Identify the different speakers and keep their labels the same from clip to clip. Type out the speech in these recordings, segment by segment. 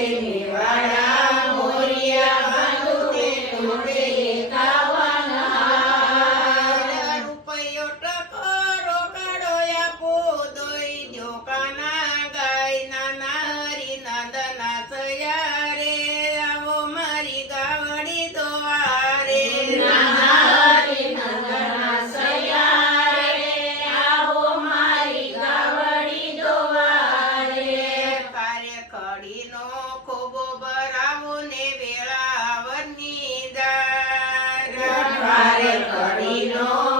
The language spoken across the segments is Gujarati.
Speaker 1: right Raya. કડીનો ખોબો ભરાવો ને વેળાવરની દાર. કડીનો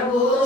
Speaker 2: Senhor.